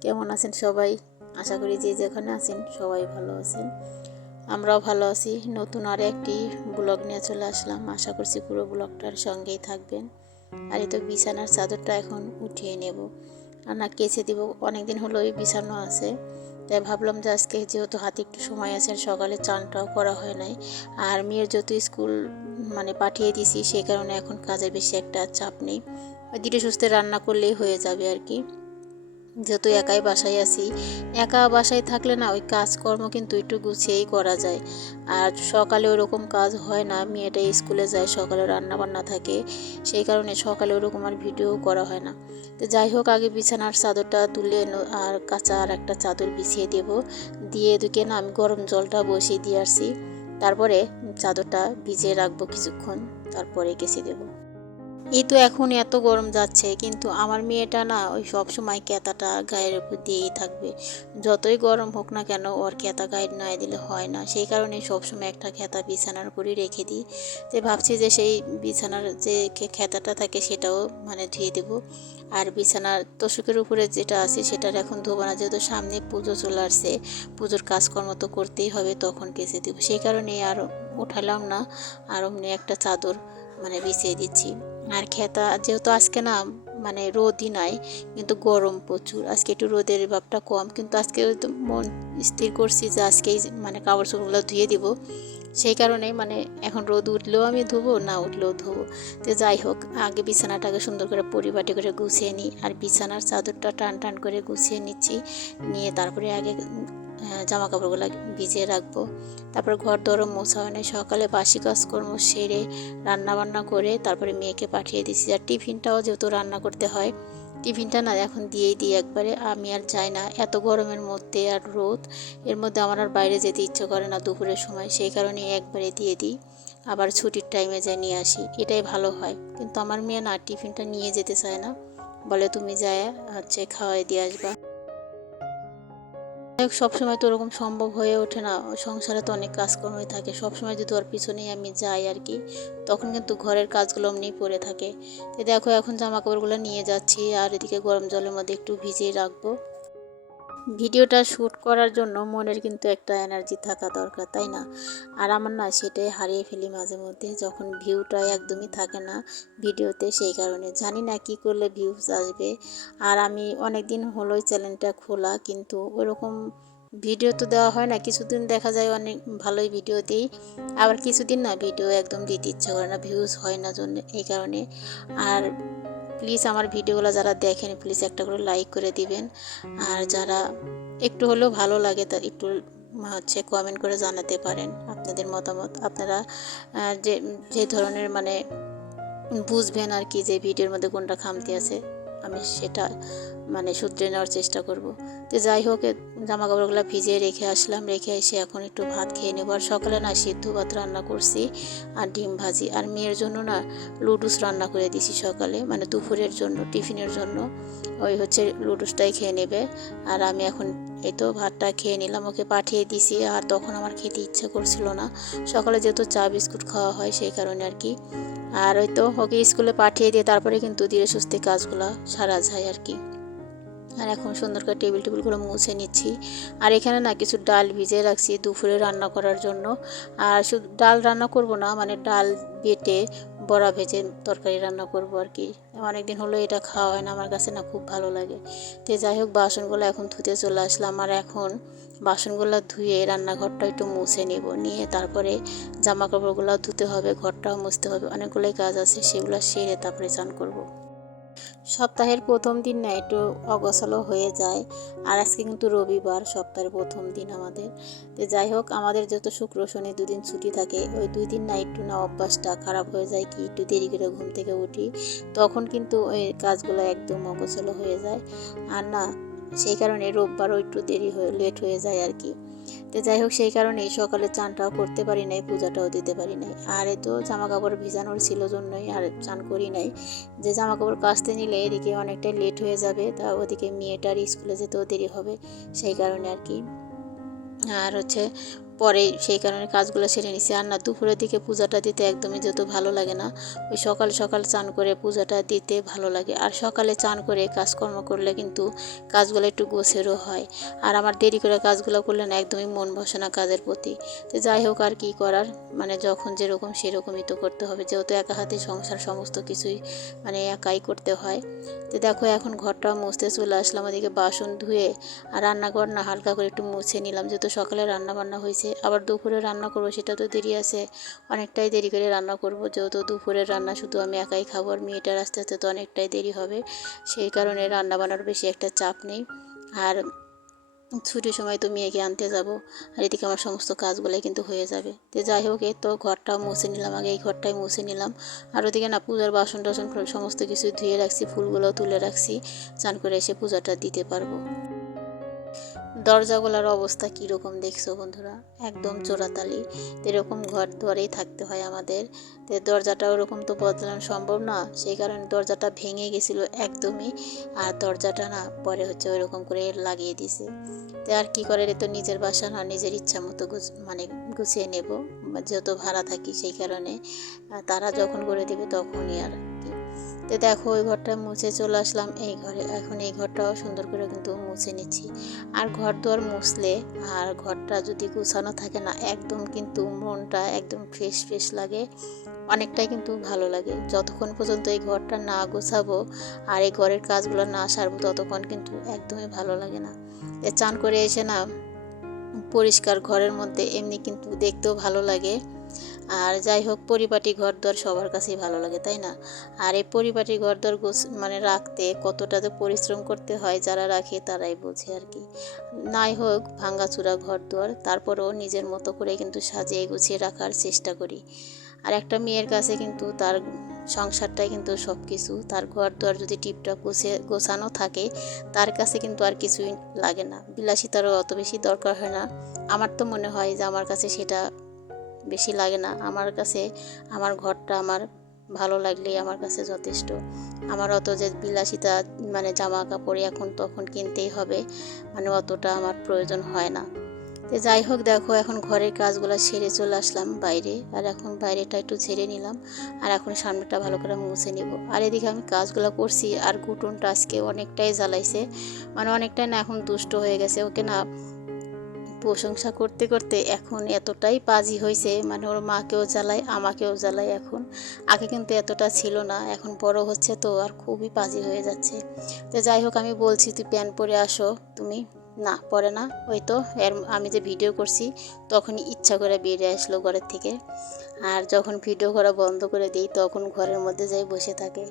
কেমন আছেন সবাই? আশা করি যে যেখানে আছেন সবাই ভালো আছেন। আমরাও ভালো আছি। নতুন আর একটি ব্লগ নিয়ে চলে আসলাম। আশা করছি পুরো ব্লগটার সঙ্গেই থাকবেন। আর এই তো বিছানার চাদরটা এখন উঠিয়ে নেব। আর না কেচে দিব। অনেকদিন হলো ওই বিছানো আছে। তাই ভাবলাম যে আজকে যেহেতু হাতে একটু সময় আছে, সকালে চানটাও করা হয় নাই। আর মেয়ের যত স্কুল মানে পাঠিয়ে দিছি সেই কারণে এখন কাজের বেশি একটা চাপ নেই। ধীরে সুস্থে রান্না করলেই হয়ে যাবে আর কি। যেহেতু একাই বাসায় আছি একা বাসায় থাকলে না ওই কাজকর্ম কিন্তু একটু গুছিয়েই করা যায়। আর সকালে ওরকম কাজ হয় না, মেয়েটা স্কুলে যায়, সকালে রান্না বান্না থাকে, সেই কারণে সকালে ওরকম আর ভিডিও করা হয় না। তো যাই হোক, আগে বিছানার চাদরটা তুলে আর কাঁচা আর একটা চাদর বিছিয়ে দেব। দিয়ে এদিকে না আমি গরম জলটা বসিয়ে দিয়ে আসছি। তারপরে চাদরটা ভিজিয়ে রাখব কিছুক্ষণ, তারপরে কেসে দেবো। এই তো এখন এত গরম যাচ্ছে, কিন্তু আমার মেয়েটা না ওই সব সময় ক্যাতাটা গায়ের উপর দিয়েই থাকবে। যতই গরম হোক না কেন ওর ক্যাতা গায়ে না দিলে হয় না। সেই কারণে সবসময় একটা খেতা বিছানার উপরই রেখে দিই। যে ভাবছি যে সেই বিছানার যে খেতাটা থাকে সেটাও মানে ধুয়ে দেবো। আর বিছানার তোষকের উপরে যেটা আছে সেটার এখন ধোবো না, যেহেতু সামনে পুজো চলে আসছে, পুজোর কাজকর্ম তো করতেই হবে, তখন কেচে দেবো। সেই কারণে আর উঠালাম না, আর অমনি একটা চাদর মানে বিছিয়ে দিচ্ছি। আর খেতা, যেহেতু আজকে না মানে রোদই নাই, কিন্তু গরম প্রচুর। আজকে একটু রোদের ভাবটা কম, কিন্তু আজকে মন স্থির করছি যে আজকেই মানে কাপড় চোপড়গুলো ধুয়ে দিব। সেই কারণে মানে এখন রোদ উঠলেও আমি ধুবো, না উঠলেও ধোবো। তো যাই হোক, আগে বিছানাটাকে সুন্দর করে পরিপাটি করে গুছিয়ে নিই, আর বিছানার চাদরটা টান টান করে গুছিয়ে নিচ্ছি। নিয়ে তারপরে আগে জামা কাপড়গুলো ভিজিয়ে রাখব। তারপর ঘর দরম মোছা হয় না সকালে বাসি কাজকর্ম সেরে রান্না বান্না করে তারপরে মেয়েকে পাঠিয়ে দিয়েছি আর টিফিনটাও যেহেতু রান্না করতে হয়, টিফিনটা না এখন দিয়েই দিই একবারে। আমি আর যাই না। এত গরমের মধ্যে আর রোদ, এর মধ্যে আমার আর বাইরে যেতে ইচ্ছে করে না দুপুরের সময়। সেই কারণে একবারে দিয়ে দিই। আবার ছুটির টাইমে যাই নিয়ে আসি। এটাই ভালো হয়। কিন্তু আমার মেয়ে না টিফিনটা নিয়ে যেতে চায় না। বলে, তুমি যায় হচ্ছে খাওয়াই দিয়ে আসবা। সব সবসময় তো ওরকম সম্ভব হয়ে ওঠে না। সংসারে তো অনেক কাজকর্মই থাকে। সবসময় যদি ওর পিছনেই আমি যাই আর কি, তখন কিন্তু ঘরের কাজগুলো এমনিই পড়ে থাকে। তো দেখো, এখন জামা কাপড়গুলো নিয়ে যাচ্ছি আর এদিকে গরম জলের মধ্যে একটু ভিজিয়ে রাখব। ভিডিওটা শ্যুট করার জন্য মনের কিন্তু একটা এনার্জি থাকা দরকার, তাই না? আর আমার না সেটাই হারিয়ে ফেলি মাঝে মধ্যে, যখন ভিউটা একদমই থাকে না ভিডিওতে সেই কারণে। জানি না কি করলে ভিউজ আসবে। আর আমি অনেক দিন হলোই চ্যানেলটা খোলা, কিন্তু ওরকম ভিডিও তো দেওয়া হয় না। কিছুদিন দেখা যায় অনেক ভালোই ভিডিও দিই আবার কিছুদিন না ভিডিও একদম দিতে ইচ্ছা করে না ভিউজ হয় না জন্য এই কারণে। আর প্লিজ আমার ভিডিওগুলো যারা দেখেন, প্লিজ একটা করে লাইক করে দিবেন। আর যারা একটু হলেও ভালো লাগে, তা একটু হচ্ছে কমেন্ট করে জানাতে পারেন আপনাদের মতামত। আপনারা যে যে ধরনের মানে বুঝবেন আর কি যে ভিডিওর মধ্যে কোনটা খামতি আছে। আমি সেটা মানে সূত্রে নেওয়ার চেষ্টা করব। তো যাই হোক জামা কাপড়গুলো ভিজিয়ে রেখে আসলাম। রেখে এসে এখন একটু ভাত খেয়ে নেব। আর সকালে না সিদ্ধ ভাত রান্না করছি, আর ডিম ভাজি। আর মেয়ের জন্য না লুডুস রান্না করে দিছি সকালে। মানে দুপুরের জন্য, টিফিনের জন্য। ওই হচ্ছে লুডুসটাই খেয়ে নেবে। আর আমি এখন এই তো ভাতটা খেয়ে নিলাম, ওকে পাঠিয়ে দিছি আর তখন আমার খেতে ইচ্ছে করছিল না। সকালে যেহেতু চা, বিস্কুট খাওয়া হয় সেই কারণে আর কি। আর ওই তো ওকে স্কুলে পাঠিয়ে দিয়ে তারপরে কিন্তু ধীরে সুস্থে কাজগুলো সারা যায় আর কি। আর এখন সুন্দর করে টেবিল টেবিলগুলো মুছে নিচ্ছি। আর এখানে না কিছু ডাল ভিজিয়ে রাখছি দুপুরে রান্না করার জন্য। আর শুধু ডাল রান্না করব না মানে ডাল বেটে বড়া ভেজে তরকারি রান্না করব আর কি। অনেক দিন হলো এটা খাওয়া হয় না, আমার কাছে না খুব ভালো লাগে। তো যাই হোক, বাসনগুলো এখন ধুতে চলে আসলাম আর এখন বাসনগুলো ধুয়ে রান্নাঘরটা একটু মুছে নেব। নিয়ে তারপরে জামা কাপড়গুলো ধুতে হবে, ঘরটাও মুছতে হবে। অনেকগুলোই কাজ আছে, সেগুলো সেরে তারপরে চান করব। সপ্তাহের প্রথম দিন না একটু অগোছালো হয়ে যায়। আর আজকে কিন্তু রবিবার, সপ্তাহের প্রথম দিন আমাদের। তো যাই হোক, আমাদের যত শুক্র, শনি দুদিন ছুটি থাকে, ওই দুই দিন না একটু না অভ্যাসটা খারাপ হয়ে যায় কি একটু দেরি করে ঘুম থেকে উঠি, তখন কিন্তু ওই কাজগুলো একদম অগোছালো হয়ে যায়। আর না, সেই কারণে রোববারও একটু দেরি হয়ে লেট হয়ে যায় আর কি। তো যাই হোক, সেই কারণেই সকালে চানটাও করতে পারি নাই, পূজাটাও দিতে পারি নাই। আর তো জামা কাপড় ভিজানোর ছিল জন্যই আর চান করি নাই। যে জামা কাপড় কাচতে নিলে এদিকে অনেকটা লেট হয়ে যাবে, তা ওদিকে মেয়েটার স্কুলে যেতেও দেরি হবে, সেই কারণে আর কি। আর হচ্ছে পরে সেই কারণে কাজগুলো সেরে নিছি। আর না, দুপুরের দিকে পূজাটা দিতে একদমই যেহেতু ভালো লাগে না, ওই সকাল সকাল চান করে পূজাটা দিতে ভালো লাগে। আর সকালে চান করে কাজকর্ম করলে কিন্তু কাজগুলো একটু গোছেরও হয়। আর আমার দেরি করে কাজগুলো করলে না, একদমই মন বসে না কাজের প্রতি। তো যাই হোক, আর কী করার? মানে যখন যেরকম সেরকমই তো করতে হবে। যেহেতু একা হাতে সংসার সমস্ত কিছুই মানে একাই করতে হয়। তো দেখো, এখন ঘরটা মুছতে চলে আসলাম। ওদিকে বাসন ধুয়ে আর রান্নাঘর না হালকা করে একটু মুছে নিলাম। যেহেতু সকালে রান্না বান্না হয়েছে আবার দুপুরে রান্না করব, সেটা তো দেরি আছে। অনেকটাই দেরি করে রান্না করব, যেহেতু দুপুরের রান্না শুধু আমি একাই খাব আর মেয়েটার আস্তে আস্তে তো অনেকটাই দেরি হবে। সেই কারণে রান্না বান্নার বেশি একটা চাপ নেই। আর ছুটির সময় তো মেয়েকে আনতে যাব, আর এদিকে আমার সমস্ত কাজগুলোই কিন্তু হয়ে যাবে। তো যাই হোক, এই তো ঘরটাও মুছে নিলাম, আগে এই ঘরটাই মুছে নিলাম। আর ওদিকে না পূজার বাসন টাসন সমস্ত কিছু ধুয়ে রাখছি, ফুলগুলো তুলে রাখছি, চান করে এসে পূজাটা দিতে পারব। দরজাগুলোর অবস্থা কীরকম দেখছ বন্ধুরা? একদম চোরাতালি। এরকম ঘর দুয়ারেই থাকতে হয় আমাদের। তো দরজাটা ওরকম তো বদলানো সম্ভব না। সেই কারণে দরজাটা ভেঙে গেছিল একদমই। আর দরজাটা না পরে হচ্ছে ওইরকম করে লাগিয়ে দিছে। তো আর কী করে তো নিজের বাসা না, নিজের ইচ্ছা মতো মানে গুছিয়ে নেব। যেহেতু ভাড়া থাকি সেই কারণে। তারা যখন করে দেবে তখনই আর তো দেখো ওই ঘরটা মুছে চলে আসলাম এই ঘরে। এখন এই ঘরটাও সুন্দর করে কিন্তু মুছে নিচ্ছি। আর ঘর দুয়ার মুছলে আর ঘরটা যদি গুছানো থাকে না, একদম কিন্তু মনটা একদম ফ্রেশ ফ্রেশ লাগে। অনেকটাই কিন্তু ভালো লাগে। যতক্ষণ পর্যন্ত এই ঘরটা না গোছাবো আর এই ঘরের কাজগুলো না সারবো, ততক্ষণ কিন্তু একদমই ভালো লাগে না। এ চান করে এসে না পরিষ্কার ঘরের মধ্যে এমনি কিন্তু দেখতেও ভালো লাগে। আর যাই হোক, পরিপাটি ঘর দর সবার কাছেই ভালো লাগে, তাই না? আর এই পরিপাটি ঘর দর মানে রাখতে কতটা যে পরিশ্রম করতে হয় যারা রাখে তারাই বোঝে আর কি। নাই হোক, ভাঙ্গাচুরা দুয়ার তারপরেও নিজের মতো করে কিন্তু সাজিয়ে গুছিয়ে রাখার চেষ্টা করি। আর একটা মেয়ের কাছে কিন্তু তার সংসারটাই কিন্তু সব কিছু তার ঘর দুয়ার যদি টিপটপ গুছিয়ে গোছানো থাকে, তার কাছে কিন্তু আর কিছুই লাগে না। বিলাসিতারও অত বেশি দরকার হয় না। আমার তো মনে হয় যে আমার কাছে সেটা বেশি লাগে না। আমার কাছে আমার ঘরটা আমার ভালো লাগলেই আমার কাছে যথেষ্ট। আমার অত যে বিলাসিতা মানে জামা কাপড় এখন তখন কিনতেই হবে মানে অতটা আমার প্রয়োজন হয় না। তো যাই হোক, দেখো এখন ঘরের কাজগুলো সেরে চলে আসলাম বাইরে, আর এখন বাইরেটা একটু ছেড়ে নিলাম, আর এখন সামনেটা ভালো করে মুছে নিব। আর এদিকে আমি কাজগুলো করছি, আর কুটুনটা আজকে অনেকটাই জ্বালাইছে মানে অনেকটাই না, এখন দুষ্ট হয়ে গেছে। ওকে না প্রশংসা করতে করতে এখন এতটাই পাজি হয়েছে মানে ওর মাকেও জ্বালায়, আমাকেও জ্বালায় এখন। আগে কিন্তু এতটা ছিল না, এখন বড় হচ্ছে তো আর খুবই পাজি হয়ে যাচ্ছে। তো যাই হোক, আমি বলছি, তুই প্যান্ট পরে আসো। তুমি, না, পরে না, ওই তো, এর আমি যে ভিডিও করছি, তখনই ইচ্ছা করে বেরিয়ে আসলো ঘরের থেকে। আর যখন ভিডিও করা বন্ধ করে দিই, তখন ঘরের মধ্যে যাই বসে থাকে।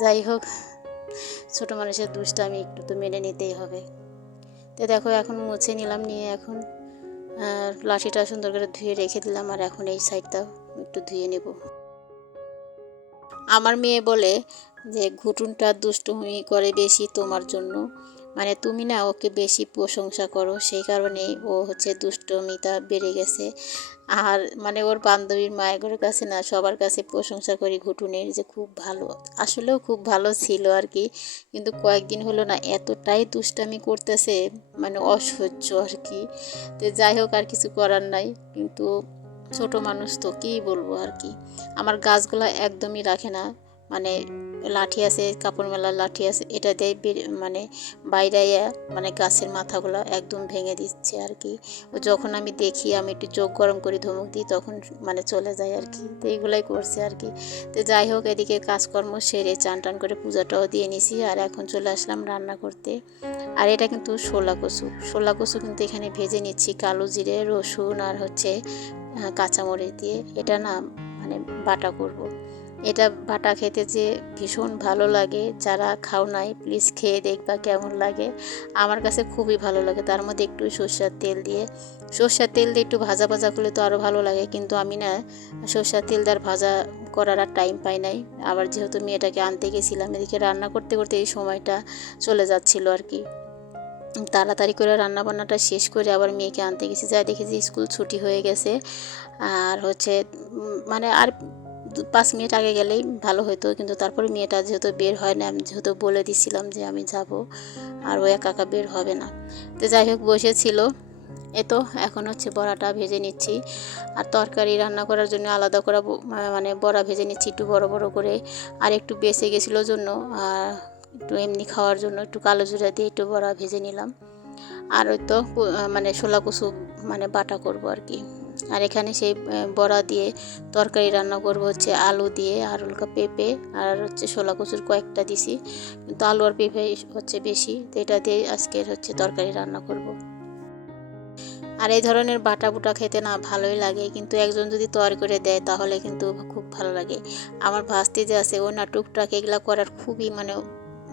যাই হোক, ছোটো মানুষের দুষ্টা আমি একটু তো মেনে নিতেই হবে। তো দেখো এখন মুছে নিলাম, নিয়ে এখন লাঠিটা সুন্দর করে ধুয়ে রেখে দিলাম, আর এখন এই সাইডটাও একটু ধুয়ে নেব। আমার মেয়ে বলে যে, ঘুটুনটা দুষ্টুমি করে বেশি তোমার জন্য। মানে তুমি না ওকে বেশি প্রশংসা করো, সেই কারণেই ও হচ্ছে দুষ্টমিতা বেড়ে গেছে। আর মানে ওর বান্ধবীর মায়ের কাছে না সবার কাছে প্রশংসা করি ঘুটুনের যে খুব ভালো, আসলেও খুব ভালো ছিল আর কি। কিন্তু কয়েকদিন হলো না এতটাই দুষ্টামি করতেছে মানে অসহ্য আর কি। তো যাই হোক, আর কিছু করার নাই। কিন্তু ছোট মানুষ তো, কী বলব আর কি। আমার গাছগুলো একদমই রাখে না। মানে লাঠি আছে, কাপড় মেলার লাঠি আছে, এটা দিয়ে মানে বাইরে মানে গাছের মাথাগুলো একদম ভেঙে দিচ্ছে আর কি। ও যখন আমি দেখি, আমি একটু চোখ গরম করি ধমক দিই, তখন মানে চলে যায় আর কি। তো এইগুলাই করছে আর কি। তো যাই হোক, এদিকে কাজকর্ম সেরে চান টান করে পূজাটাও দিয়ে নিছি আর এখন চলে আসলাম রান্না করতে। আর এটা কিন্তু শোলা কচু। শোলা কচু কিন্তু এখানে ভেজে নিচ্ছি কালো জিরে, রসুন আর হচ্ছে কাঁচামরিচ দিয়ে। এটা না মানে বাটা করব। এটা বাটা খেতে যে ভীষণ ভালো লাগে। যারা খাও নাই প্লিজ খেয়ে দেখবা কেমন লাগে। আমার কাছে খুবই ভালো লাগে। তার মধ্যে একটু সর্ষার তেল দিয়ে। সর্ষার তেল দিয়ে একটু ভাজা ভাজা করলে তো আরও ভালো লাগে। কিন্তু আমি না সর্ষার তেল দেওয়ার ভাজা করার আর টাইম পাই নাই। আবার যেহেতু মেয়েটাকে আনতে গেছিলাম, এদিকে রান্না করতে করতে এই সময়টা চলে যাচ্ছিল আর কি। তাড়াতাড়ি করে রান্না বান্নাটা শেষ করে আবার মেয়েকে আনতে গেছি। যাই দেখেছি স্কুল ছুটি হয়ে গেছে। আর হচ্ছে মানে আর পাঁচ মিনিট আগে গেলেই ভালো হতো, কিন্তু তারপরে মেয়েটা যেহেতু বের হয় না, আমি যেহেতু বলে দিছিলাম যে আমি যাব, আর ও একা একা বের হবে না। তো যাই হোক বসেছিল এ তো এখন হচ্ছে বড়াটা ভেজে নিচ্ছি। আর তরকারি রান্না করার জন্য আলাদা করে মানে বড়া ভেজে নিচ্ছি একটু বড় বড় করে। আর একটু বেঁচে গেছিল জন্য, আর একটু এমনি খাওয়ার জন্য একটু কালো জিরা দিয়ে একটু বড়া ভেজে নিলাম। আর ওই তো মানে শোলা কুসু মানে বাটা করব আর কি। আর এখানে সেই বড়া দিয়ে তরকারি রান্না করব হচ্ছে আলু দিয়ে, আর উল্কা পেঁপে, আর হচ্ছে শোলা কচুর কয়েকটা দিছি। কিন্তু আলু আর পেঁপে হচ্ছে বেশি, তো এটা দিয়ে আজকের হচ্ছে তরকারি রান্না করব। আর এই ধরনের বাটা বুটা খেতে না ভালোই লাগে, কিন্তু একজন যদি তৈরি করে দেয় তাহলে কিন্তু খুব ভালো লাগে। আমার ভাস্তি যে আছে, ও না টুকটাক এগুলা করার খুবই মানে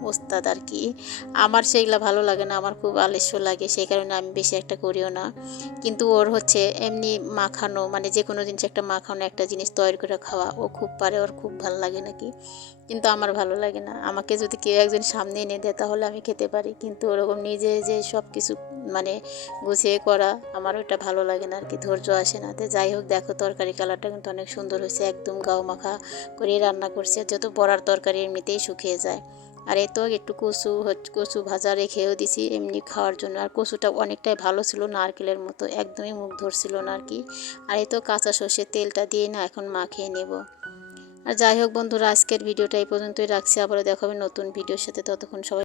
ওস্তাদ আর কি। আমার সেগুলা ভালো লাগে না, আমার খুব আলস্য লাগে, সেই কারণে আমি বেশি একটা করিও না। কিন্তু ওর হচ্ছে এমনি মাখানো মানে যে কোনো জিনিস একটা মাখানো, একটা জিনিস তৈরি করে খাওয়া, ও খুব পারে, ওর খুব ভালো লাগে নাকি। কিন্তু আমার ভালো লাগে না। আমাকে যদি কেউ একজন সামনে এনে দেয়, তাহলে আমি খেতে পারি। কিন্তু ওরকম নিজে যে সব কিছু মানে গুছিয়ে করা আমার ওটা ভালো লাগে না আর কি, ধৈর্য আসে না। তো যাই হোক, দেখো তরকারি কালারটা কিন্তু অনেক সুন্দর হয়েছে, একদম গাও মাখা করে রান্না করছে, যত বড়ার তরকারি এমনিতেই শুকিয়ে যায়। আর এত তো একটু কচু কচু ভাজা রেখেও দিছি, এমনি খাওয়ার জন্য। আর কচুটা অনেকটাই ভালো ছিল নারকেলের মতো, একদমই মুখ ধরছিল না আর কি। আর এত তো কাঁচা সর্ষে তেলটা দিয়ে না এখন মাখিয়ে নেব। আর যাই হোক বন্ধুরা, আজকের ভিডিওটা এই পর্যন্তই রাখছি। আবারও দেখাবে নতুন ভিডিওর সাথে। ততক্ষণ সবাই